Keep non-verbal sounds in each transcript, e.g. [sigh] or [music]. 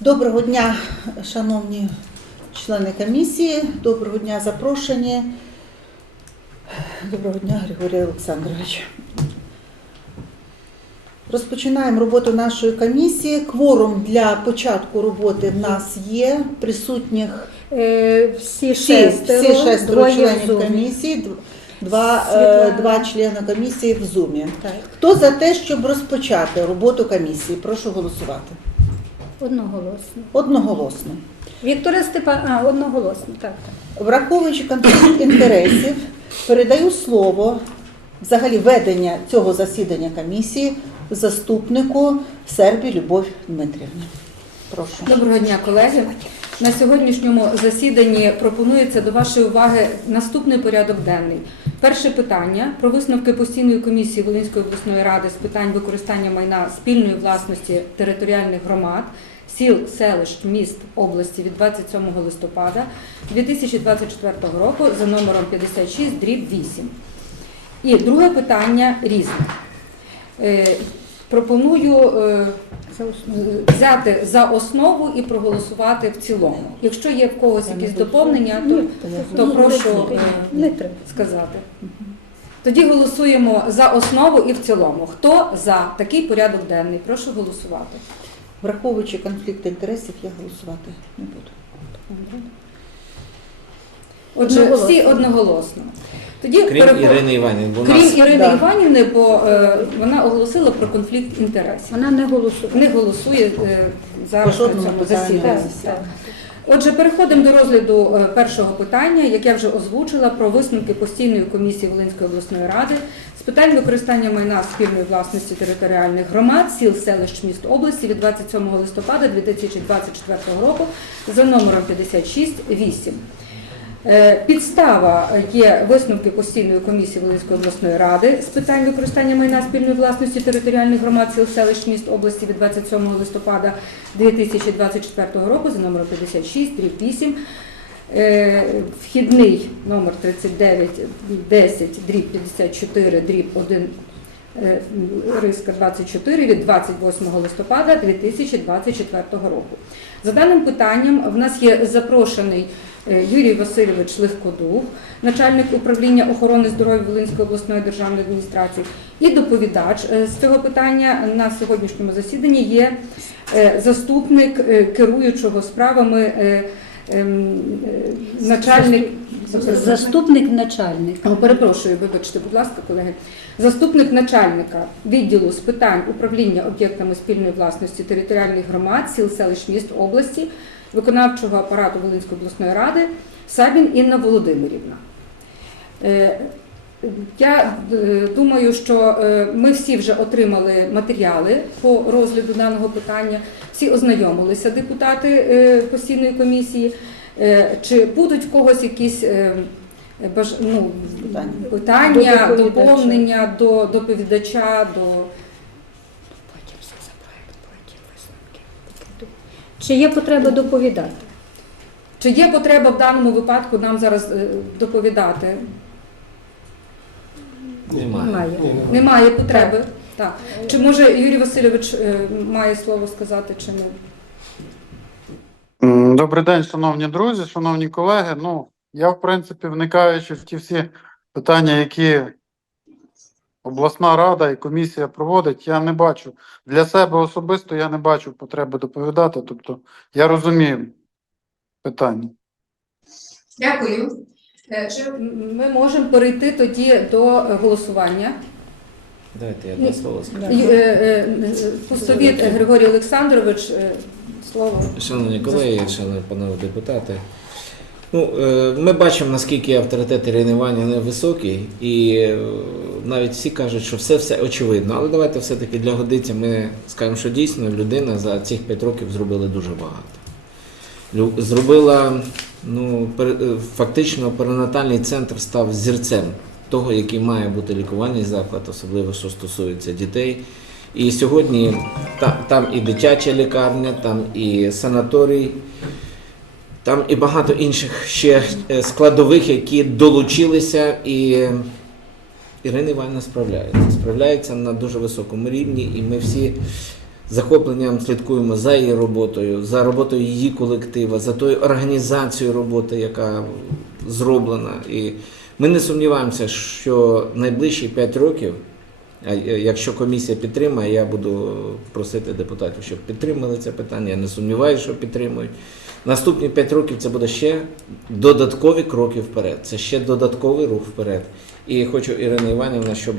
Доброго дня, шановні члени комісії, доброго дня, запрошені. Доброго дня, Григорій Олександрович. Розпочинаємо роботу нашої комісії. Кворум для початку роботи в нас є. Присутніх Е, Всі шестеро, всі шестеро членів комісії, два, е, два члени комісії в Зумі. Так, Хто за те, щоб розпочати роботу комісії? Прошу голосувати. Одноголосно. Одноголосно. Віктора Степан, а, одноголосно, так, так. Враховуючи конфлікт інтересів, передаю слово взагалі ведення цього засідання комісії заступнику Сербі Любов Дмитрівні. Прошу. Доброго дня, колеги. На сьогоднішньому засіданні пропонується до вашої уваги наступний порядок денний. Перше питання про висновки постійної комісії Волинської обласної ради з питань використання майна спільної власності територіальних громад, сіл, селищ, міст області від 27 листопада 2024 року за номером 56 дріб 8. І друге питання різне. Е, Пропоную е. Взяти за основу і проголосувати в цілому. Якщо є в когось якісь доповнення, то, то прошу е, сказати. Тоді голосуємо за основу і в цілому. Хто за такий порядок денний? Прошу голосувати. Враховуючи конфлікт інтересів, я голосувати не буду. Отже, всі одноголосно. Тоді Крім переход- Ірини Іванівни, бо у Крім нас Ірини Да. Іванівни, бо е, вона оголосила про конфлікт інтересів. Вона не голосує. Не голосує е, По жодному цьому питанню. засіданні. Так. Отже, переходимо до розгляду е, першого питання, яке я вже озвучила про висновки постійної комісії Волинської обласної ради з питань використання майна спільної власності територіальних громад, сіл, селищ, міст області від 27 листопада 2024 року за номером 56.8. Е, Підстава є висновки постійної комісії Волинської обласної ради з питань використання майна спільної власності територіальних громад сіл селищ міст області від 27 листопада 2024 року за номером 56 дріб 8. Е, Вхідний номер 39 10 дріб 54 дріб 1 е, риска 24 від 28 листопада 2024 року. За даним питанням в нас є запрошений Юрій Васильович Легкодух, начальник управління охорони здоров'я Волинської обласної державної адміністрації, і доповідач е, з цього питання на сьогоднішньому засіданні є е, заступник е, керуючого справами е, ем, е, начальник Заступник начальника. Перепрошую, вибачте, будь ласка, колеги. Заступник начальника відділу з питань управління об'єктами спільної власності територіальних громад, сіл, селищ, міст області, виконавчого апарату Волинської обласної ради Сабін Інна Володимирівна. Е, Я е, думаю, що е, ми всі вже отримали матеріали по розгляду даного питання, всі ознайомилися депутати постійної комісії. Чи будуть в когось якісь ну, Питання. доповнення до доповідача, до Чи є потреба доповідати? чи є потреба в даному випадку нам зараз е, доповідати? немає. Немає потреби. Так. Чи може Юрій Васильович е, має слово сказати, чи не? Добрий день, шановні друзі, шановні колеги. Ну, я, в принципі, вникаючи в ті всі питання, які обласна рада і комісія проводить, я не бачу для себе особисто, я не бачу потреби доповідати. Тобто, я розумію питання. Дякую. Е, Чи ми можемо перейти тоді до голосування? Давайте я два слова скажу. Е, е, Пустовіт Григорій Олександрович, слово. Шановні колеги, шановні панове депутати. Ну, е, ми бачимо, наскільки авторитет Ірини Іванівни високий, і е, навіть всі кажуть, що все все очевидно. Але давайте все-таки для годиці ми скажемо, що дійсно людина за цих 5 років зробила дуже багато. Зробила, ну, е, фактично перинатальний центр став зірцем того, який має бути лікувальний заклад, особливо що стосується дітей. І сьогодні та- там і дитяча лікарня, там і санаторій, там і багато інших ще е, складових, які долучилися, і Ірина Іванівна справляється. Справляється на дуже високому рівні, і ми всі захопленням слідкуємо за її роботою, за роботою її колектива, за тою організацією роботи, яка зроблена. І ми не сумніваємося, що найближчі 5 років, е, якщо комісія підтримає, я буду просити депутатів, щоб підтримали це питання. Я не сумніваюся, що підтримують. Наступні 5 років це буде ще додаткові кроки вперед. Це ще додатковий рух вперед. І хочу, Ірина Іванівна, щоб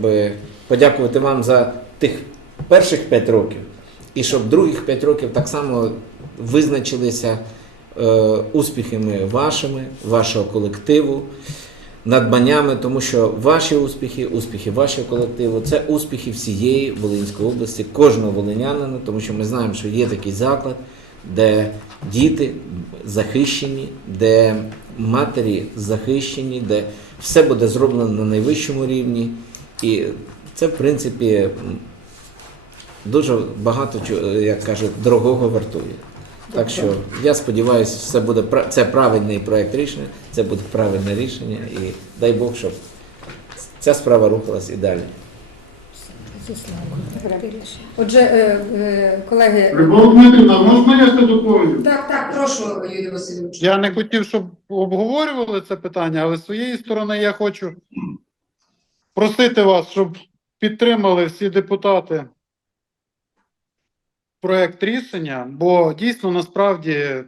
подякувати вам за тих перших 5 років, і щоб других 5 років так само визначилися е, успіхами вашими, вашого колективу, надбаннями, тому що ваші успіхи, успіхи вашого колективу це успіхи всієї Волинської області, кожного волинянина, тому що ми знаємо, що є такий заклад, де діти захищені, де матері захищені, де все буде зроблено на найвищому рівні. І це, в принципі, дуже багато, як кажуть, дорогого вартує. Так що я сподіваюся, все буде це правильний проект рішення, це буде правильне рішення, і дай Бог, щоб ця справа рухалась і далі. Отже, е, е, колеги, Любов Дмитрівна, можна я ще доповню? так, так, прошу, Юрій Васильович. Я не хотів, щоб обговорювали це питання, але з своєї сторони я хочу просити вас, щоб підтримали всі депутати проект рішення, бо дійсно насправді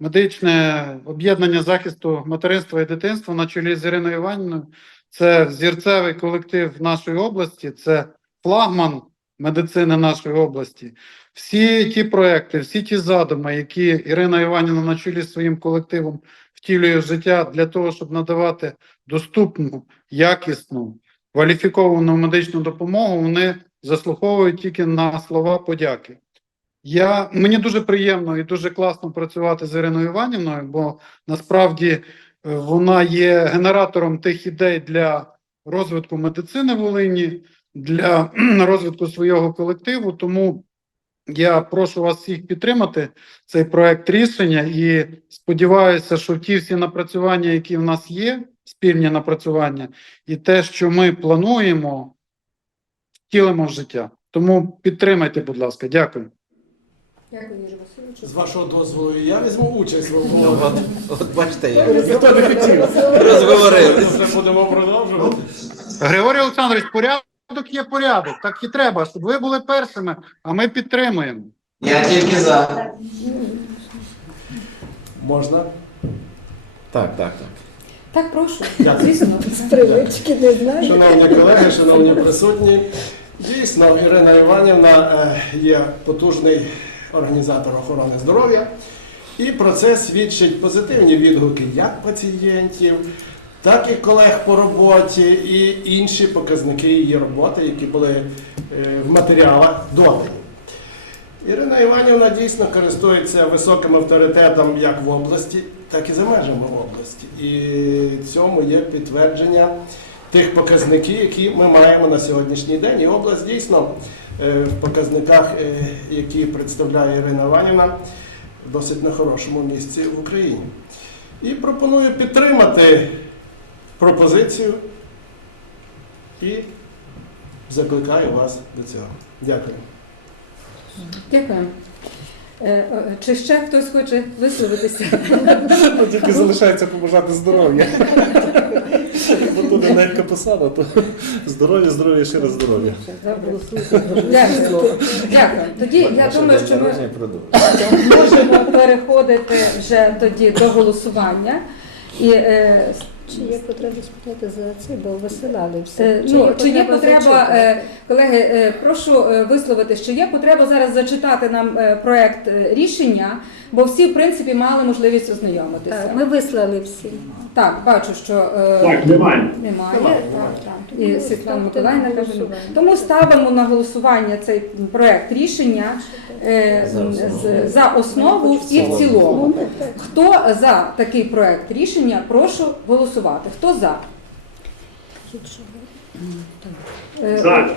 медичне об'єднання захисту материнства і дитинства на чолі з Іриною Іванівною це зірцевий колектив нашої області, це флагман медицини нашої області. Всі ті проекти, всі ті задуми, які Ірина Іванівна на чолі своїм колективом втілює в життя для того, щоб надавати доступну, якісну, кваліфіковану медичну допомогу, вони заслуховують тільки на слова подяки. Я, мені дуже приємно і дуже класно працювати з Іриною Іванівною, бо насправді е, вона є генератором тих ідей для розвитку медицини в Волині, для [clears throat] розвитку свого колективу. Тому я прошу вас всіх підтримати цей проект рішення і сподіваюся, що ті всі напрацювання, які в нас є, спільні напрацювання, і те, що ми плануємо, втілимо в життя. Тому підтримайте, будь ласка, дякую. Дякую, Юрій Васильович. З вашого дозволу, я візьму участь в Ну, обговоренні. от, бачите, Ніхто не хотів. розговорили. Будемо продовжувати. Григорій Олександрович, порядок є порядок, так і треба, щоб ви були першими, а ми підтримуємо. Я тільки за. Можна? Так, так, так. Так, прошу. Звісно. Привички не знаю. Шановні колеги, шановні присутні, дійсно, Ірина Іванівна е, є потужний організатор охорони здоров'я, і про це свідчать позитивні відгуки як пацієнтів, так і колег по роботі, і інші показники її роботи, які були е, в матеріалах додані. Ірина Іванівна дійсно користується високим авторитетом як в області, так і за межами області. І цьому є підтвердження тих показників, які ми маємо на сьогоднішній день. І область дійсно е, в показниках, е, які представляє Ірина Іванівна, досить на хорошому місці в Україні. І пропоную підтримати пропозицію і закликаю вас до цього. Дякую. Дякую. Е, Чи ще хтось хоче висловитися? Тільки залишається побажати здоров'я. Бо туди легка посада, то здоров'я, здоров'я, ще раз здоров'я. Дякую. Дякую. Тоді я думаю, що ми можемо переходити вже тоді до голосування. І е, Чи є потреба спитати за це, бо висилали все. Е, Ну, чи є потреба, е, колеги, е, прошу е, висловити, що є потреба зараз зачитати нам е, проект е, рішення, бо всі, в принципі, мали можливість ознайомитися. Так, ми вислали всі. Так, бачу, що е, Так, немає. немає. Немає, Так, так. І Світлана Миколаївна каже. Тому ставимо на голосування цей проект рішення е, За основу. з- за основу і в цілому. Хто за такий проект рішення, прошу голосувати. Хто за? Е, За.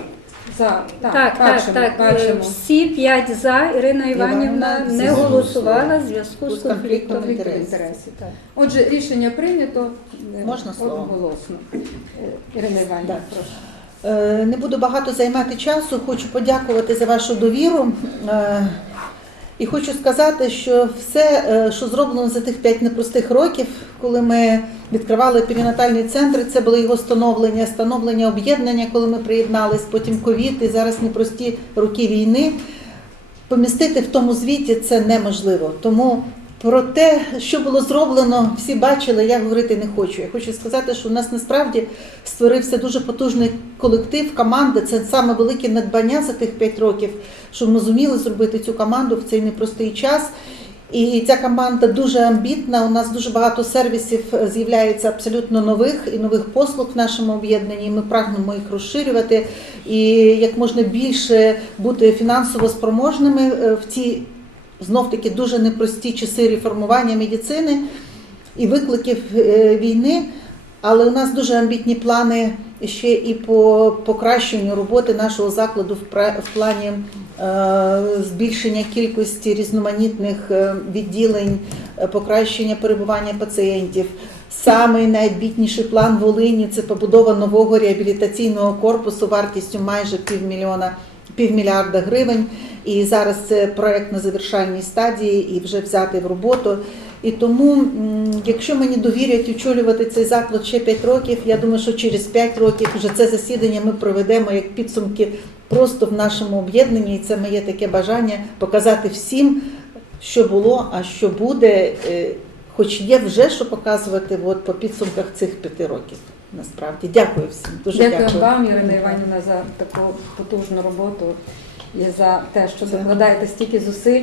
За. Так, Так, так, бачимо, так. е, бачимо. Всі п'ять за. Ірина Іванівна Іванівна не голосувала в зв'язку з конфліктом інтересів. інтересів. Так. Отже, рішення прийнято е, Можна слово? одноголосно. Е, Ірина Іванівна, Так. прошу. Е, Не буду багато займати часу, хочу подякувати за вашу довіру. Е, І хочу сказати, що все, е, що зроблено за тих п'ять непростих років, коли ми відкривали перинатальні центри, це було його становлення, становлення об'єднання, коли ми приєднались, потім ковід і зараз непрості роки війни. Помістити в тому звіті це неможливо. Тому про те, що було зроблено, всі бачили, я говорити не хочу. Я хочу сказати, що у нас насправді створився дуже потужний колектив, команда. Це саме велике надбання за тих 5 років, що ми зуміли зробити цю команду в цей непростий час. І ця команда дуже амбітна. У нас дуже багато сервісів з'являється абсолютно нових і нових послуг в нашому об'єднанні. Ми прагнемо їх розширювати і як можна більше бути фінансово спроможними е, в ці знов таки дуже непрості часи реформування медицини і викликів е, війни. Але у нас дуже амбітні плани ще і по покращенню роботи нашого закладу в плані е, збільшення кількості різноманітних е, відділень, покращення перебування пацієнтів. Самий найбітніший план Волині це побудова нового реабілітаційного корпусу вартістю майже півмільйона півмільярда гривень. І зараз це проект на завершальній стадії і вже взятий в роботу. І тому, якщо мені довірять очолювати цей заклад ще 5 років, я думаю, що через 5 років вже це засідання ми проведемо як підсумки просто в нашому об'єднанні. І це моє таке бажання показати всім, що було, а що буде. е, Хоч є вже що показувати от, по підсумках цих п'яти років. Насправді дякую всім. Дуже Дякую, дякую. вам, Ірина Іванівна, за таку потужну роботу і за те, що докладаєте стільки зусиль.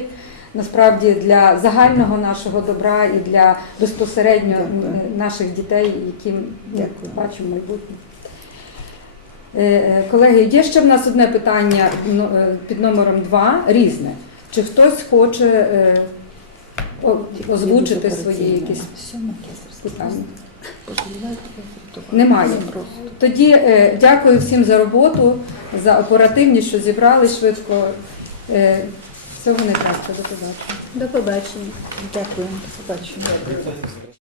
Насправді для загального нашого добра і для безпосередньо Дякую. наших дітей, яким ми Дякую. бачимо майбутнє. Е, е, Колеги, є ще в нас одне питання ну, е, під номером 2, різне. Чи хтось хоче озвучити свої якісь питання? Немає. просто. Тоді е, дякую всім за роботу, за оперативність, що зібрали швидко. Е, не найкращого. До побачення. До побачення. Дякую. До побачення.